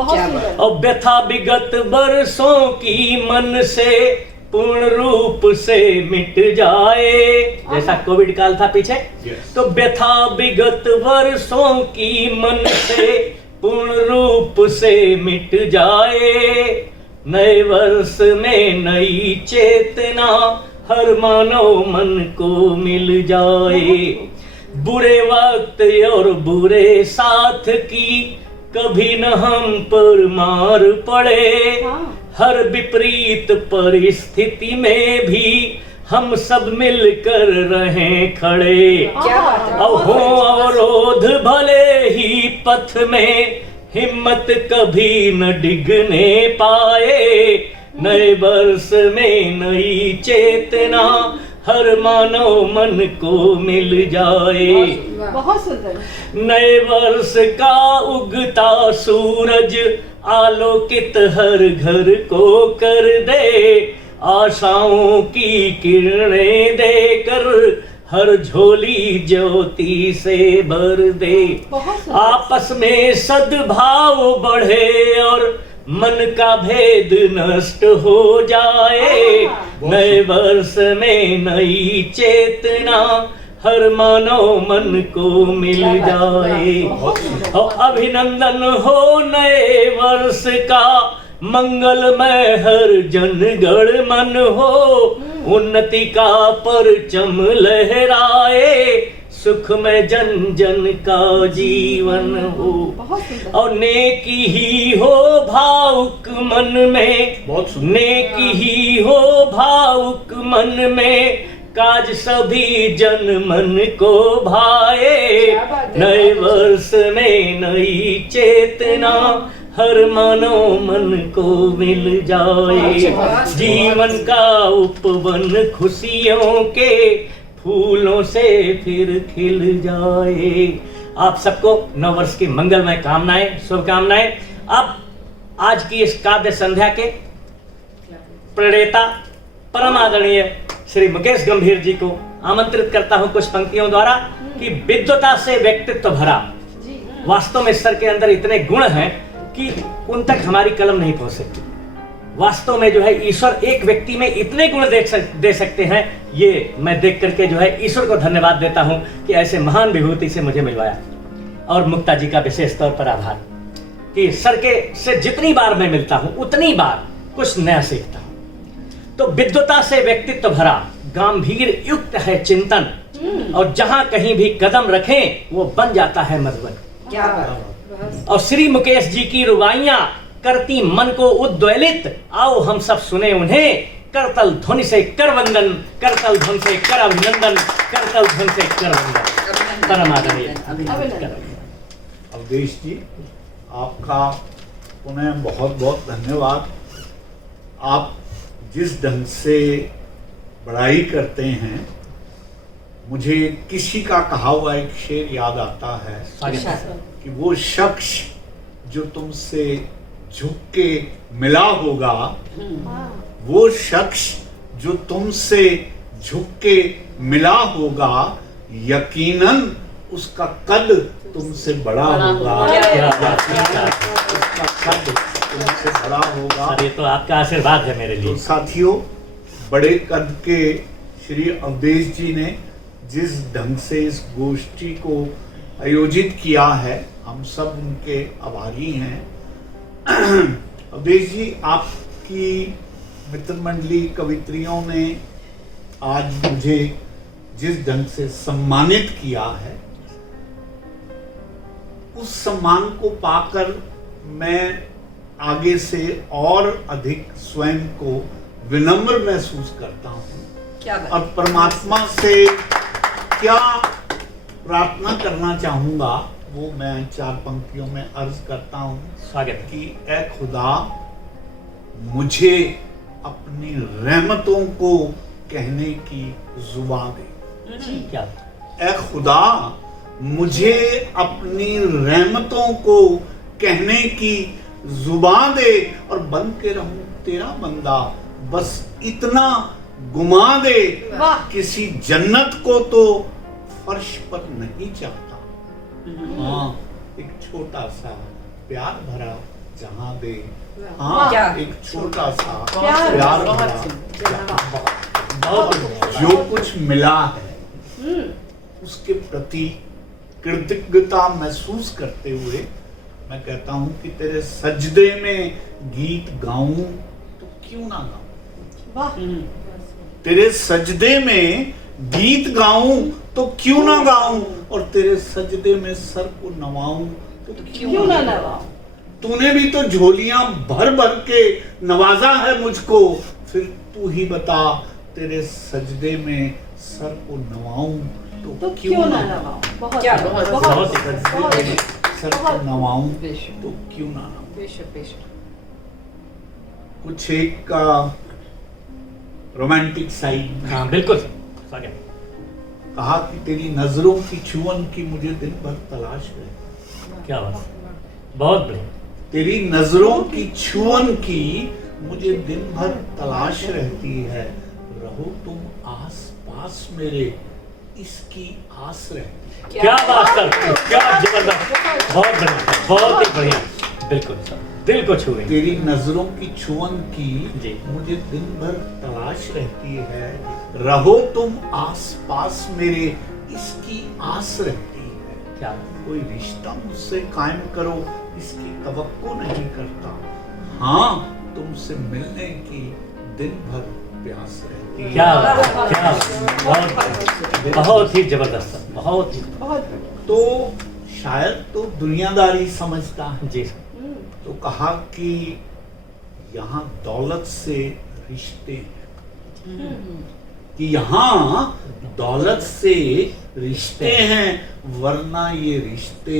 और व्यथा विगत वर्षों की मन से पूर्ण रूप से मिट जाए, जैसा कोविड काल था पीछे, तो व्यथा विगत वर्षों की मन से पूर्ण रूप से मिट जाए, नए वर्ष में नई चेतना हर मानव मन को मिल जाए, बुरे वक्त और बुरे साथ की कभी न हम पर मार पड़े, हर विपरीत परिस्थिति में भी हम सब मिलकर रहें खड़े, क्या बात है। और हो अवरोध भले ही पथ में, हिम्मत कभी न डिगने पाए, नए वर्ष में नई चेतना हर मानव मन को मिल जाए। बहुत सुंदर। नए वर्ष का उगता सूरज आलोकित हर घर को कर दे, आशाओं की किरणें देकर हर झोली ज्योति से भर दे। आपस में सद्भाव बढ़े और मन का भेद नष्ट हो जाए। नए वर्ष में नई चेतना हर मानव मन को मिल जाए। और अभिनंदन हो नए वर्ष का, मंगलमय हर जनगण मन हो, उन्नति का परचम लहराए, सुख में जन जन का जीवन हो। और नेकी ही हो भावुक मन में, नेकी ही हो भावुक मन में, काज सभी जन मन को भाए। नए वर्ष में नई चेतना हर मानव मन को मिल जाए। जीवन का उपवन खुशियों के फूलों से फिर खिल जाए। आप सबको नव वर्ष की मंगलमय कामनाएं, शुभकामनाएं। अब आज की इस काव्य संध्या के प्रणेता परम आदरणीय श्री मुकेश गंभीर जी को आमंत्रित करता हूं कुछ पंक्तियों द्वारा कि विद्वता से व्यक्तित्व भरा। वास्तव में ईश्वर के अंदर इतने गुण हैं कि उन तक हमारी कलम नहीं पहुंच सकती। वास्तव में जो है ईश्वर एक व्यक्ति में इतने गुण दे सकते हैं। ये मैं देख करके जो है ईश्वर को धन्यवाद देता हूं कि ऐसे महान विभूति से मुझे मिलवाया। और मुक्ता जी का विशेष तौर पर आभार कि सर के से जितनी बार मैं मिलता हूं उतनी बार कुछ नया सीखता हूं। तो विद्वता से व्यक्तित्व भरा, गंभीर युक्त है चिंतन, और जहां कहीं भी कदम रखें वो बन जाता है मधुबन। क्या बात। और श्री मुकेश जी की रुबाइयां करती मन को उद्वेलित, आओ हम सब सुने उन्हें। करतल ध्वनि से कर वंदन, करतल ध्वनि से कर अभिनंदन, करतल ध्वनि से कर वंदन। परम आदरणीय अवधेश जी, आपका पुनः बहुत बहुत धन्यवाद। आप जिस ढंग से बड़ाई करते हैं, मुझे किसी का कहा हुआ एक शेर याद आता है कि वो शख्स जो तुमसे झुक के मिला होगा, वो शख्स जो तुमसे झुक के मिला होगा, यकीनन उसका कद तुमसे बड़ा होगा। उसका कद तुमसे बड़ा होगा। ये तो आपका आशीर्वाद है मेरे लिए। तो साथियों, बड़े कद के श्री अवधेश जी ने जिस ढंग से इस गोष्ठी को आयोजित किया है, हम सब उनके आभारी हैं। अवधेश जी, आपकी मित्र मंडली कवित्रियों ने आज मुझे जिस ढंग से सम्मानित किया है, उस सम्मान को पाकर मैं आगे से और अधिक स्वयं को विनम्र महसूस करता हूँ। क्या बात। और परमात्मा से क्या प्रार्थना करना चाहूंगा वो मैं 4 पंक्तियों में अर्ज करता हूँ। स्वागत कि ऐ खुदा, मुझे अपनी रहमतों को कहने की जुबान दे। क्या ऐ खुदा, मुझे अपनी रहमतों को कहने की जुबान दे, और बन के रहूं तेरा बंदा, बस इतना घुमा दे। किसी जन्नत को तो फर्श पर नहीं चाहता, हाँ एक छोटा सा प्यार भरा जहां दे। हाँ, एक छोटा सा प्यार भरा जहां। जो कुछ मिला है उसके प्रति कृतज्ञता महसूस करते हुए मैं कहता हूं कि तेरे सजदे में गीत गाऊं तो क्यों ना गाऊं। तेरे सजदे में गीत गाऊं तो क्यों ना गाऊं, और तेरे सजदे में सर को नवाऊं तो क्यों ना नवाऊं। तूने भी तो झोलियां भर भर के नवाजा है मुझको, फिर तू ही बता तेरे सजदे में सर को नवाऊं तो क्यों ना नवाऊं। बहुत सजदे में सर को नवाऊं तो क्यों ना नवाऊं। कुछ एक का रोमांटिक साइड। हाँ बिल्कुल। स्वागत। कहा कि तेरी नजरों की छुअन की मुझे दिन भर तलाश है। क्या बात, बहुत बढ़िया। तेरी नजरों की छुअन की मुझे दिन भर तलाश रहती है, रहो तुम आस पास मेरे इसकी आस रहती है। क्या बात सर, क्या जबरदस्त, बहुत बढ़िया, बहुत ही बढ़िया, बिल्कुल सर, दिल को छू गई। तेरी नजरों की छुअन की जी। मुझे दिन भर तलाश रहती है, रहो तुम आस पास मेरे इसकी आस रहती है। क्या कोई रिश्ता मुझसे कायम करो इसकी तवक्को नहीं करता, हाँ तुमसे मिलने की दिन भर प्यास रहती है। क्या बात, क्या बात, बहुत ही जबरदस्त सर, बहुत ही। तो शायद तो दुनियादारी समझता है, जी तो कहा कि यहाँ दौलत से रिश्ते हैं, कि यहाँ दौलत से रिश्ते हैं, वरना ये रिश्ते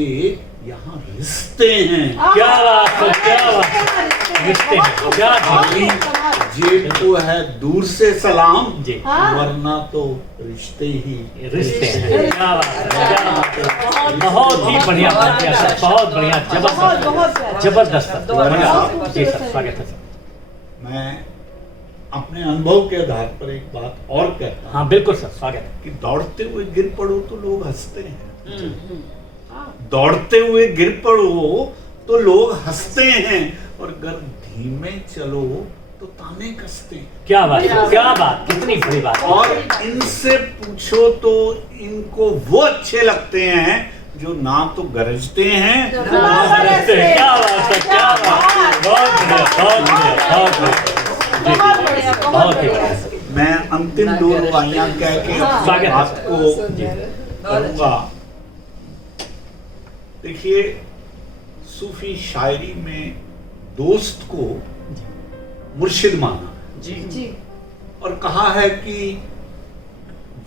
यहाँ रिश्ते हैं। क्या बात है, क्या बात है, रिश्ते हैं, क्या खाली बात। जेब को है दूर से सलाम, जी। वरना तो रिश्ते ही रिश्ते हैं। क्या बात है, क्या बात है, बहुत ही बढ़िया बात किया सर, बहुत बढ़िया, जबरदस्त, जबरदस्त सर, बढ़िया। जी सर, स्वागत है सर। मैं अपने अनुभव के आधार पर एक बात और कहता हूँ हाँ बिल्कुल सर, स्वागत है। कि दौड़ते हुए गिर पड़ो तो लोग हंसते हैं, दौड़ते हुए गिर पड़ो तो लोग हंसते हैं, और अगर धीमे चलो तो ताने कसते हैं। क्या बात, क्या बात, कितनी बड़ी बात। और इनसे पूछो तो इनको वो अच्छे लगते हैं जो ना तो गरजते हैं ना नमस्ते, क्या बात है, क्या बात, बहुत बढ़िया, बहुत बढ़िया, बहुत बढ़िया, जी, जी, बहुत ही बढ़िया। मैं अंतिम दो रुबाइयां कह के स्वागत है। आपको जी करूंगा। देखिए, सूफी शायरी में दोस्त को मुर्शिद माना जी और कहा है कि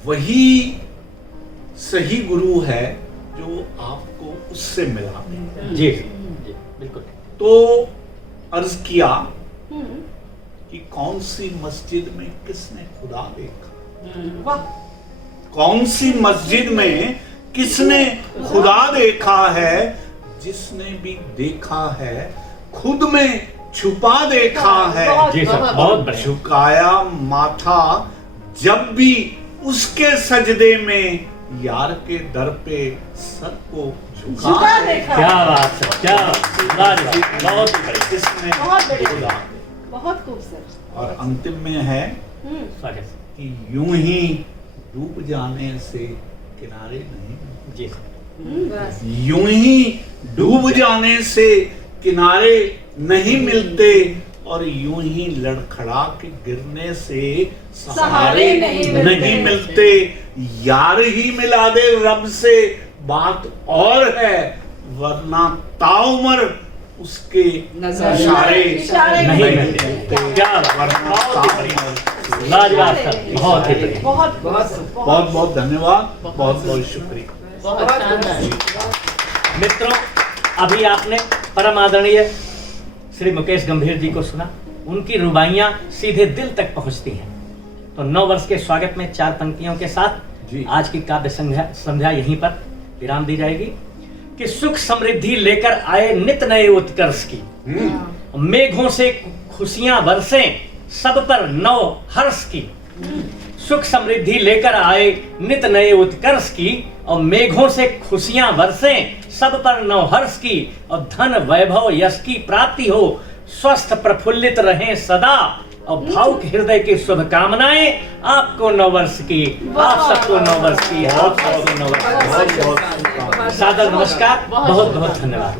वही सही गुरु है जो आपको उससे मिला दे। जी जी, बिल्कुल। तो अर्ज किया कि कौन सी मस्जिद में किसने खुदा देखा, कौन सी मस्जिद में किसने खुदा देखा है, जिसने भी देखा है खुद में छुपा देखा है। जी सर, बहुत बढ़िया। झुकाया माथा जब भी उसके सजदे में, यार के दर पे सर को झुका देखा। क्या बात है, क्या लाजवाब, बहुत ही बढ़िया, किसने बहुत बढ़िया। खुदा। बहुत खूबसूरत। और अंतिम में है स्वागत है। कि यूं ही डूब जाने से किनारे नहीं, जी सर, यूं ही डूब जाने से किनारे नहीं मिलते, और यूं ही लड़खड़ा के गिरने से सहारे नहीं मिलते। यार ही मिला दे रब से बात और है, वरना ताउमर उसके इशारे नहीं मिलते। क्या वरना ताउमर। लाजवाब सर, बहुत ही बढ़िया। बहुत बहुत बहुत धन्यवाद, बहुत बहुत शुक्रिया। बहुत शानदार। मित्रों, अभी आपने परम आदरणीय श्री मुकेश गंभीर जी को सुना। उनकी रुबाइयां सीधे दिल तक पहुंचती हैं। तो 9 वर्ष के स्वागत में 4 पंक्तियों के साथ जी। आज की काव्य संध्या यहीं पर विराम दी जाएगी। कि सुख समृद्धि लेकर आए नित नए उत्कर्ष की, मेघों से खुशियां बरसें सब पर नव हर्ष की। सुख समृद्धि लेकर आए नित नए उत्कर्ष की, और मेघों से खुशियां बरसें सब पर नव हर्ष की। और धन वैभव यश की प्राप्ति हो, स्वस्थ प्रफुल्लित रहें सदा। और भावुक हृदय की शुभकामनाएं आपको 9 वर्ष की, आप सबको 9 वर्ष की, आप सबको 9 वर्ष की। बहुत बहुत सादर नमस्कार, बहुत बहुत धन्यवाद।